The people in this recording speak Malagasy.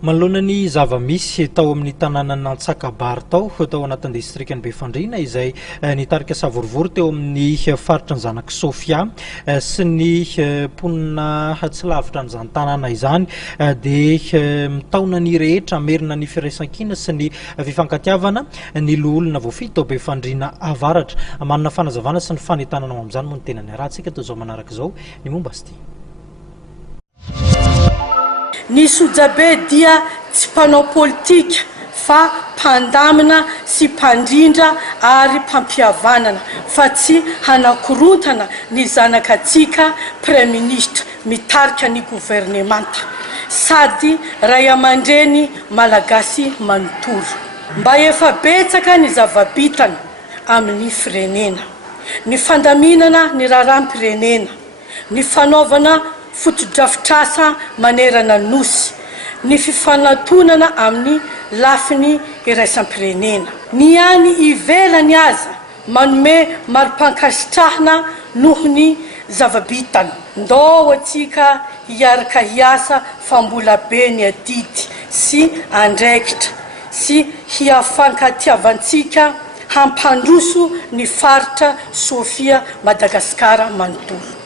Manoloana ny zava-misy tao amin'ny tanàna Nantsakabary tao anatin'ny distrikt'ny Befandriana izay nitarika savorivory teo amin'ny faritra ny Zanak Sofia sy ny mponina tsy lavitra n'izany tanàna izany dia mitaona ny rehetra merina ny firaisan-kina sy ny fifankatiavana ny loholona voafito tao Befandriana avaratra. Manana fanazavana sy ny fanentanana amin'izany moa ny tena ny arahantsika toy izao manaraka izao ny momba azy ity. Ny Sojabe dia tsy mpanao politika fa mpandamina sy mpandrindra ary mpampihavanana fa tsy hanakorontana ny zanakatsika Premier Ministre mitarika ny gouvernemanta sady ray aman-dreny malagasy manontolo. Mba efa betsaka ny zava-bitana amin'ny firenena, ny fandaminana ny raharam-pirenena, ny fanaovana fotodrafitrasa manerana nosy, ny fifanantonana amin'ny lafiny iraisam-pirenena. Ny any ivelany aza manome marim-pankasitrahana noho ny zava-bitana. Ndao atsika hiaraka hiasa fa mbola be ny adidy sy andraikitra sy hiafankatiavantsika hampandroso ny faritra Sofia Madagasikara manontolo.